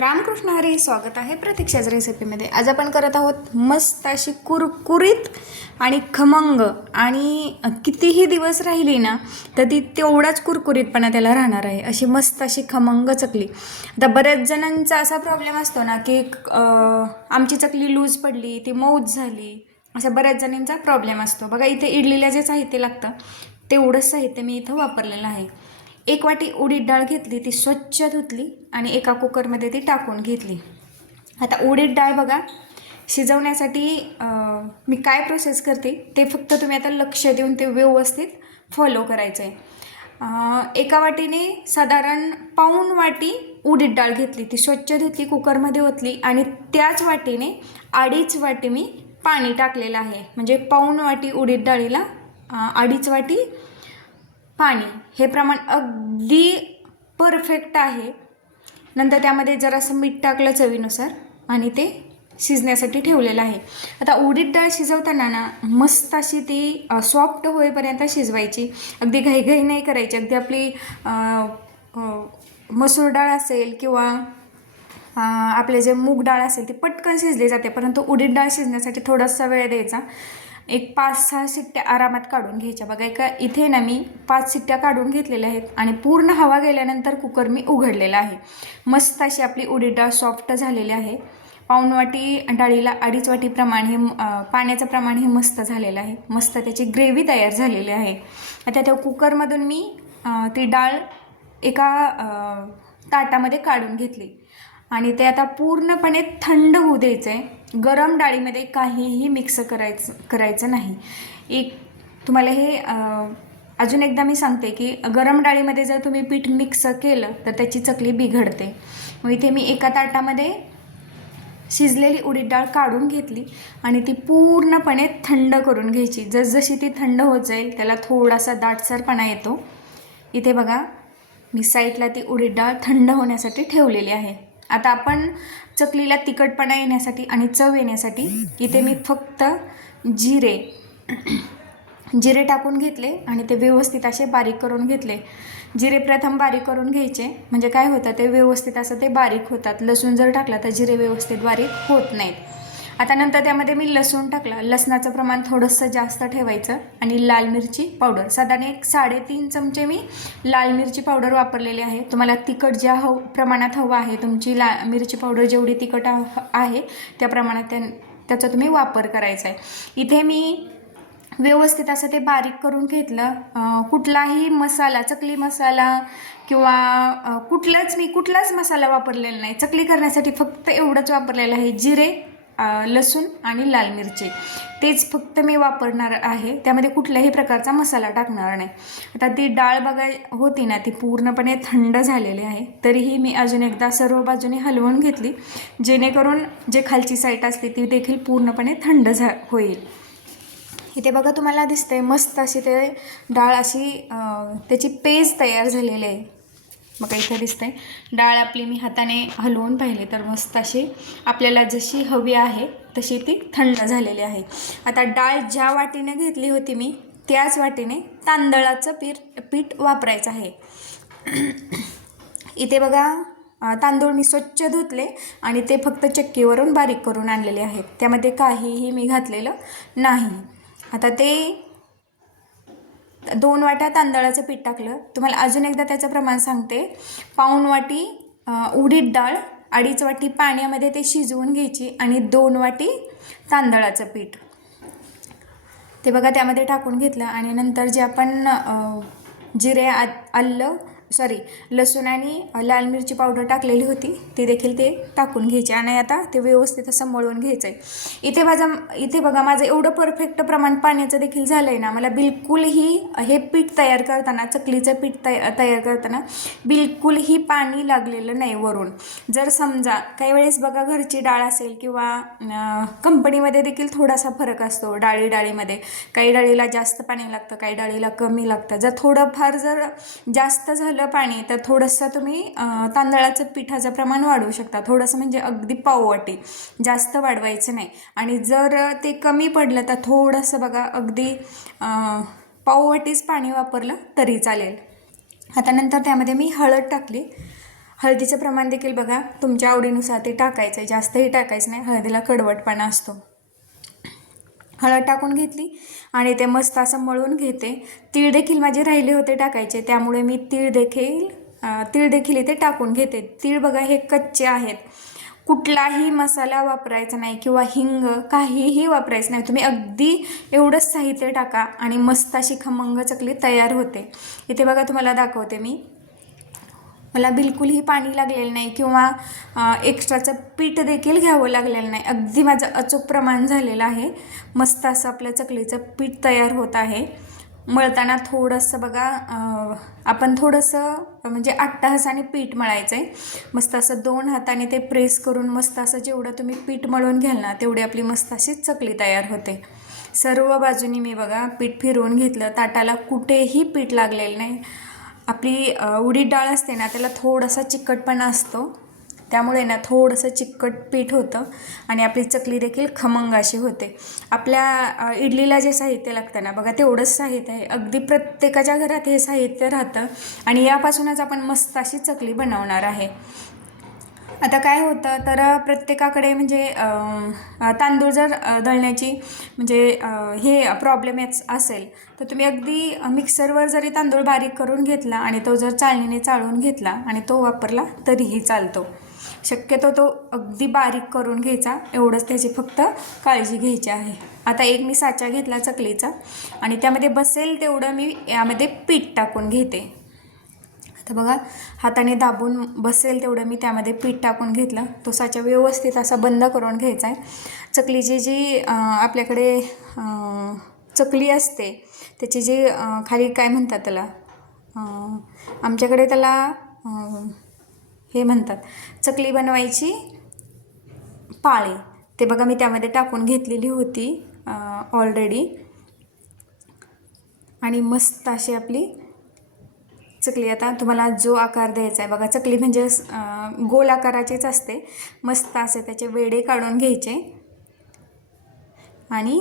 रामकृष्ण हरी स्वागत आहे प्रतीक्षाच रेसिपीमध्ये. आज आपण करत आहोत मस्त अशी कुरकुरीत आणि खमंग आणि कितीही दिवस राहिली ना तर ती तेवढाच कुरकुरीतपणा त्याला राहणार आहे. अशी मस्त अशी खमंग चकली. आता बऱ्याच जणांचा असा प्रॉब्लेम असतो ना की आमची चकली लूज पडली ती मौज झाली असा बऱ्याच जणांचा प्रॉब्लेम असतो. बघा इथे इडलीला जे साहित्य लागतं तेवढंच साहित्य मी इथं वापरलेलं आहे. एक वाटी उडीद डाळ घेतली ती स्वच्छ धुतली आणि एका कुकरमध्ये ती टाकून घेतली. आता उडीद डाळ बघा शिजवण्यासाठी मी काय प्रोसेस करते ते फक्त तुम्ही आता लक्ष देऊन ते व्यवस्थित फॉलो करायचं आहे एका वाटीने साधारण पाऊण वाटी उडीद डाळ घेतली ती स्वच्छ धुतली कुकरमध्ये ओतली आणि त्याच वाटीने अडीच वाटी मी पाणी टाकलेलं आहे. म्हणजे पाऊण वाटी उडीद डाळीला अडीच वाटी पाणी हे प्रमाण अगदी परफेक्ट आहे. नंतर त्यामध्ये जरासं मीठ टाकलं चवीनुसार आणि ते शिजण्यासाठी ठेवलेलं आहे. आता उडीद डाळ शिजवताना ना मस्त अशी ती सॉफ्ट होईपर्यंत शिजवायची. अगदी घाईघाई नाही करायची. अगदी आपली मसूर डाळ असेल किंवा आपले जे मूग डाळ असेल ती पटकन शिजली जाते. परंतु उडीद डाळ शिजण्यासाठी थोडासा वेळ द्यायचा. एक पाच सहा शिट्ट्या आरामात काढून घ्यायच्या. बघा एका इथे ना मी पाच शिट्ट्या काढून घेतलेल्या आहेत आणि पूर्ण हवा गेल्यानंतर कुकर मी उघडलेला आहे. मस्त अशी आपली उडीद डाळ सॉफ्ट झालेली आहे. पाऊण वाटी डाळीला अडीच वाटी प्रमाण हे पाण्याचं प्रमाण हे मस्त झालेलं आहे. मस्त त्याची ग्रेव्ही तयार झालेली आहे. आता त्या कुकरमधून मी ती डाळ एका ताटामध्ये काढून घेतली. आणि ते आता पूर्णपणे थंड होऊ द्यायचं आहे गरम डाळीमध्ये काहीही मिक्स करायचं करायचं नाही. एक तुम्हाला हे अजून एकदा मी सांगते की गरम डाळीमध्ये जर तुम्ही पीठ मिक्स केलं तर त्याची चकली बिघडते. मग इथे मी एका ताटामध्ये शिजलेली उडीद डाळ काढून घेतली आणि ती पूर्णपणे थंड करून घ्यायची. जसजशी ती थंड होत जाईल त्याला थोडासा दाटसरपणा येतो. इथे बघा मी साईडला ती उडीद डाळ थंड होण्यासाठी ठेवलेली आहे. आता आपण चकलीला तिखटपणा येण्यासाठी आणि चव येण्यासाठी इथे मी फक्त जिरे जिरे टाकून घेतले आणि ते व्यवस्थित असे बारीक करून घेतले. जिरे प्रथम बारीक करून घ्यायचे. म्हणजे काय होतं ते व्यवस्थित असं ते बारीक होतात. लसूण जर टाकला तर जिरे व्यवस्थित बारीक होत नाहीत. आता नंतर त्यामध्ये मी लसूण टाकला. लसणाचं प्रमाण थोडंसं जास्त ठेवायचं आणि लाल मिरची पावडर. साधारण एक साडेतीन चमचे मी लाल मिरची पावडर वापरलेली आहे. तुम्हाला तिखट ज्या हव प्रमाणात हवं आहे तुमची ला मिरची पावडर जेवढी तिखट आहे त्या प्रमाणात त्या त्याचा तुम्ही वापर करायचा आहे. इथे मी व्यवस्थित असं ते बारीक करून घेतलं. कुठलाही मसाला चकली मसाला किंवा कुठलाच मी कुठलाच मसाला वापरलेला नाही. चकली करण्यासाठी फक्त एवढंच वापरलेलं आहे. जिरे लसूण आणि लाल मिरची. तेच फक्त मी वापरणार आहे. त्यामध्ये कुठल्याही प्रकारचा मसाला टाकणार नाही. आता ती डाळ बघा होती ना ती पूर्णपणे थंड झालेली आहे. तरीही मी अजून एकदा सर्व बाजूने हलवून घेतली. जेणेकरून जे खालची साईट असते ती देखील पूर्णपणे थंड झा होईल. इथे बघा तुम्हाला दिसतंय मस्त अशी ते डाळ अशी त्याची पेज तयार झालेली आहे. बघा इथे दिसतंय. डाळ आपली मी हाताने हलवून पाहिली तर मस्त अशी आपल्याला जशी हवी आहे तशी ती थंड झालेली आहे. आता डाळ ज्या वाटीने घेतली होती मी त्याच वाटीने तांदळाचं पीठ पीठ वापरायचं आहे. इथे बघा तांदूळ मी स्वच्छ धुतले आणि ते फक्त चक्कीवरून बारीक करून आणलेले आहेत. त्यामध्ये काहीही मी घातलेलं नाही. आता ते दोन वाट्या तांदळाचं पीठ टाकलं. तुम्हाला अजून एकदा त्याचं प्रमाण सांगते. पाऊण वाटी उडीद डाळ अडीच वाटी पाण्यामध्ये ते शिजवून घ्यायची आणि दोन वाटी तांदळाचं पीठ. ते बघा त्यामध्ये टाकून घेतलं आणि नंतर जे आपण जिरे आ आलं सॉरी लसूण आणि लाल मिरची पावडर टाकलेली होती. ती देखील ते टाकून घ्यायची आणि आता ते व्यवस्थित असं मळून घ्यायचं आहे इथे माझं इथे बघा माझं एवढं परफेक्ट प्रमाण पाण्याचं देखील झालं आहे ना मला बिलकुलही हे पीठ तयार करताना चकलीचं पीठ तया तयार करताना बिलकुलही पाणी लागलेलं नाही वरून. जर समजा काही वेळेस बघा घरची डाळ असेल किंवा कंपनीमध्ये देखील थोडासा फरक असतो डाळी डाळीमध्ये काही डाळीला जास्त पाणी लागतं काही डाळीला कमी लागतं. जर थोडंफार जर जास्त झालं पाणी तर थोडंसं तुम्ही तांदळाचं पिठाचं प्रमाण वाढवू शकता. थोडंसं म्हणजे अगदी पाववाटी. जास्त वाढवायचं नाही. आणि जर ते कमी पडलं तर थोडंसं बघा अगदी पाववाटीच पाणी वापरलं तरी चालेल. आता नंतर त्यामध्ये मी हळद टाकली. हळदीचं प्रमाण देखील बघा तुमच्या आवडीनुसार ते टाकायचं आहे. जास्तही टाकायचं नाही. हळदीला कडवटपणा असतो. हळद टाकून घेतली आणि ते मस्त असं मळून घेते. तीळ देखील माझे राहिले होते टाकायचे त्यामुळे मी तीळ देखील तीळ देखील इथे टाकून घेते. तीळ बघा हे कच्चे आहेत. कुठलाही मसाला वापरायचा नाही किंवा हिंग काहीही वापरायचं नाही. तुम्ही अगदी एवढंच साहित्य टाका आणि मस्त अशी खमंग चकली तयार होते. इथे बघा तुम्हाला दाखवते मी. मला बिलकुलही पाणी लागलेलं नाही किंवा एक्स्ट्राचं पीठ देखील घ्यावं लागलेलं नाही. अगदी माझं अचूक प्रमाण झालेलं आहे. मस्त असं आपलं चकलीचं पीठ तयार होत आहे. मळताना थोडंसं बघा आपण थोडंसं म्हणजे अट्टाहासाने पीठ मळायचं आहे मस्त असं दोन हाताने ते प्रेस करून मस्त असं जेवढं तुम्ही पीठ मळून घ्याल ना तेवढी आपली मस्त अशी चकली तयार होते. सर्व बाजूनी मी बघा पीठ फिरवून घेतलं. ताटाला कुठेही पीठ लागलेलं नाही. आपली उडीद डाळ असते ना त्याला थोडासा चिकटपणा असतो. त्यामुळे ना थोडंसं चिकट पीठ होतं आणि आपली चकली देखील खमंग अशी होते. आपल्या इडलीला जे साहित्य लागतं ना बघा तेवढंच साहित्य आहे. अगदी प्रत्येकाच्या घरात हे साहित्य राहतं आणि यापासूनच आपण मस्त अशी चकली बनवणार आहे. आता काय होतं तर प्रत्येकाकडे म्हणजे तांदूळ जर दळण्याची म्हणजे हे प्रॉब्लेम याच असेल तर तुम्ही अगदी मिक्सरवर जरी तांदूळ बारीक करून घेतला आणि तो जर चाळणीने चाळून घेतला आणि तो वापरला तरीही चालतो. शक्यतो तो अगदी बारीक करून घ्यायचा एवढंच त्याची फक्त काळजी घ्यायची आहे. आता एक मी साचा घेतला चकलीचा आणि त्यामध्ये बसेल तेवढं मी यामध्ये पीठ टाकून घेते. तर बघा हाताने दाबून बसेल तेवढं मी त्यामध्ये पीठ टाकून घेतलं. तो साचा व्यवस्थित असा बंद करून घ्यायचा आहे. चकलीची जी आपल्याकडे चकली असते त्याची जी खाली काय म्हणतात त्याला? आमच्याकडे त्याला हे म्हणतात चकली बनवायची पाळे. ते बघा मी त्यामध्ये टाकून घेतलेली होती ऑलरेडी आणि मस्त अशी आपली चकली. आता तुम्हाला जो आकार द्यायचा आहे बघा चकली म्हणजे गोल आकाराचीच असते. मस्त असे त्याचे वेडे काढून घ्यायचे. आणि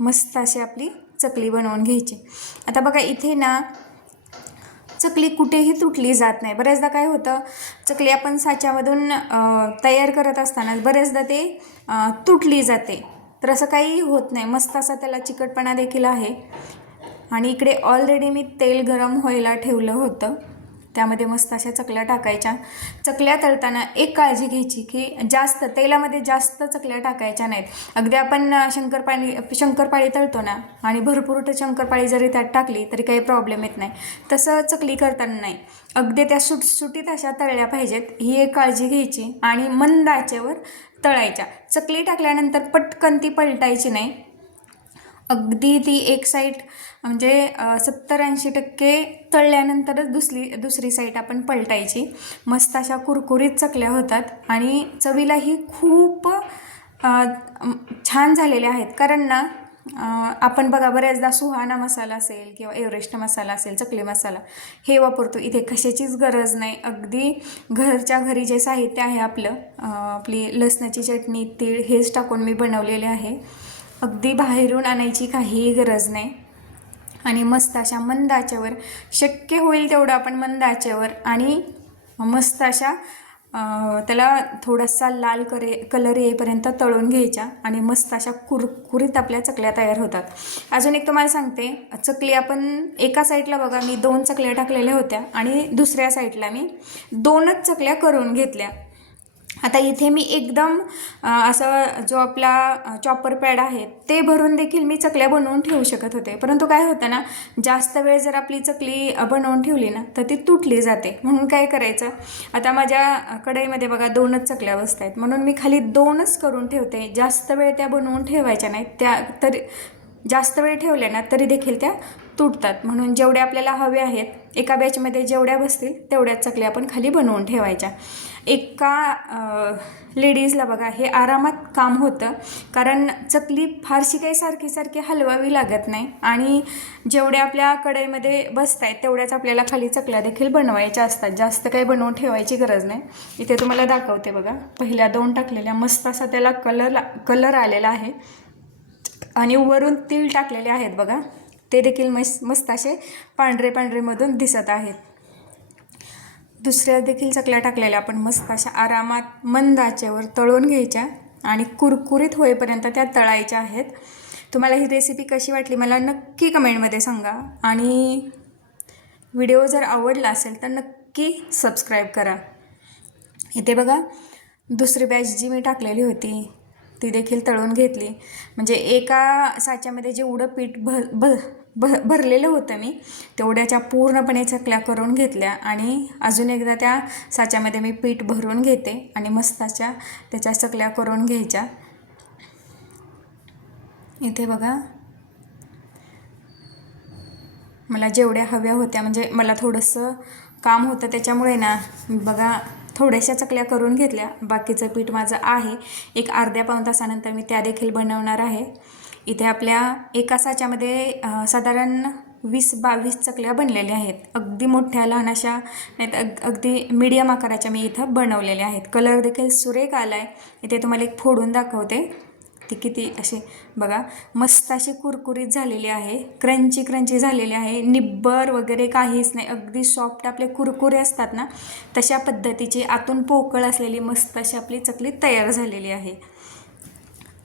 मस्त अशी आपली चकली बनवून घ्यायची. आता बघा इथे ना चकली कुठेही तुटली जात नाही. बऱ्याचदा काय होतं चकली आपण साच्यामधून तयार करत असताना बऱ्याचदा ते तुटली जाते. तर असं काही होत नाही. मस्त असा त्याला चिकटपणा देखील आहे. आणि इकडे ऑलरेडी मी तेल गरम व्हायला ठेवलं होतं. त्यामध्ये मस्त अशा चकल्या टाकायच्या. चकल्या तळताना एक काळजी घ्यायची की जास्त तेलामध्ये जास्त चकल्या टाकायच्या नाहीत. अगदी आपण शंकरपाळी शंकरपाळी तळतो ना आणि भरपूर शंकरपाळी जरी त्यात टाकली तरी काही प्रॉब्लेम येत नाही. तसं चकली करताना नाही. अगदी त्या सुटसुटीत अशा तळल्या पाहिजेत. ही एक काळजी घ्यायची आणि मंद आचेवर तळायच्या. चकली टाकल्यानंतर पटकन ती पलटायची नाही. अगदी ती एक साईट म्हणजे सत्तर ऐंशी टक्के तळल्यानंतरच दुसरी दुसरी साईट आपण पलटायची. मस्त अशा कुरकुरीत चकल्या होतात आणि चवीलाही खूप छान झालेल्या आहेत. कारण ना आपण बघा बऱ्याचदा सुहाना मसाला असेल किंवा एव्हरेस्ट मसाला असेल चकली मसाला हे वापरतो. इथे कशाचीच गरज नाही. अगदी घरच्या घरी जे साहित्य आहे आपलं आपली लसणाची चटणी तीळ हेच टाकून मी बनवलेले आहे. अगदी बाहेरून आणायची काहीही गरज नाही. आणि मस्त अशा मंद आचेवर शक्य होईल तेवढं आपण मंद आचेवर आणि मस्त अशा त्याला थोडासा लाल करे कलर येईपर्यंत तळून घ्यायच्या आणि मस्त अशा कुरकुरीत आपल्या चकल्या तयार होतात. अजून एक तुम्हाला सांगते चकली आपण एका साईडला बघा मी दोन चकल्या टाकलेल्या होत्या आणि दुसऱ्या साईडला मी दोनच चकल्या करून घेतल्या. आता इथे मी एकदम असं जो आपला चॉपर पॅड आहे ते भरून देखील मी चकल्या बनवून ठेवू शकत होते. परंतु काय होतं ना जास्त वेळ जर आपली चकली बनवून ठेवली ना तर ती तुटली जाते. म्हणून काय करायचं आता माझ्या कढईमध्ये बघा दोनच चकल्या बसत आहेत म्हणून मी खाली दोनच करून ठेवते. जास्त वेळ त्या बनवून ठेवायच्या नाहीत. त्या तरी जास्त वेळ ठेवल्या ना तरी देखील त्या तुटतात. म्हणून जेवढे आपल्याला हवे आहेत एका बॅचमध्ये जेवढ्या बसतील तेवढ्याच चकल्या आपण खाली बनवून ठेवायच्या. एका लेडीजला बघा हे आरामात काम होतं. कारण चकली फारशी काही सारखी सारखी हलवावी लागत नाही. आणि जेवढ्या आपल्या कढईमध्ये बसत आहेत तेवढ्याच आपल्याला खाली चकल्या देखील बनवायच्या असतात. जास्त काही बनवून ठेवायची गरज नाही. इथे तुम्हाला दाखवते बघा. पहिल्या दोन टाकलेल्या मस्त असा त्याला कलर कलर आलेला आहे. आणि वरून तीळ टाकलेले आहेत बघा. ते देखील मस् मस्त असे पांढरे पांढरेमधून दिसत आहेत. दुसऱ्या देखील चकल्या टाकलेल्या आपण मस्त अशा आरामात मंद आचेवर तळून घ्यायच्या आणि कुरकुरीत होईपर्यंत त्या तळायच्या आहेत. तुम्हाला ही रेसिपी कशी वाटली मला नक्की कमेंटमध्ये सांगा. आणि व्हिडिओ जर आवडला असेल तर नक्की सबस्क्राईब करा. इथे बघा दुसरी बॅच जी मी टाकलेली होती ती देखील तळून घेतली. म्हणजे एका साच्यामध्ये जेवढं पीठ भ भ भर भरलेलं होतं मी. तेवढ्याच्या पूर्णपणे चकल्या करून घेतल्या आणि अजून एकदा त्या साच्यामध्ये मी पीठ भरून घेते आणि मस्ताच्या त्याच्या चकल्या करून घ्यायच्या. इथे बघा. मला जेवढ्या हव्या होत्या म्हणजे मला थोडंसं काम होतं त्याच्यामुळे ना बघा थोड्याशा चकल्या करून घेतल्या. बाकीचं पीठ माझं आहे. एक अर्ध्या पाऊण तासानंतर मी त्या देखील बनवणार आहे. इथे आपल्या एका साच्यामध्ये साधारण वीस बावीस चकल्या बनलेल्या आहेत. अगदी मोठ्या लहान अशा नाहीत अग अगदी मीडियम आकाराच्या मी इथं बनवलेल्या आहेत. कलर देखील सुरेख आला आहे इथे तुम्हाला एक फोडून दाखवते. ती किती असे बघा मस्त अशी कुरकुरीत झालेली आहे. क्रंची क्रंची झालेली आहे. निब्बर वगैरे काहीच नाही. अगदी सॉफ्ट आपले कुरकुरे असतात ना तशा पद्धतीची आतून पोकळ असलेली मस्त अशी आपली चकली तयार झालेली आहे.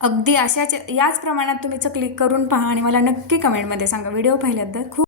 अगदी अशाच याच प्रमाणात तुम्ही चकली करून पहा आणि मला नक्की कमेंटमध्ये सांगा. व्हिडिओ पाहिल्याबद्दल खूप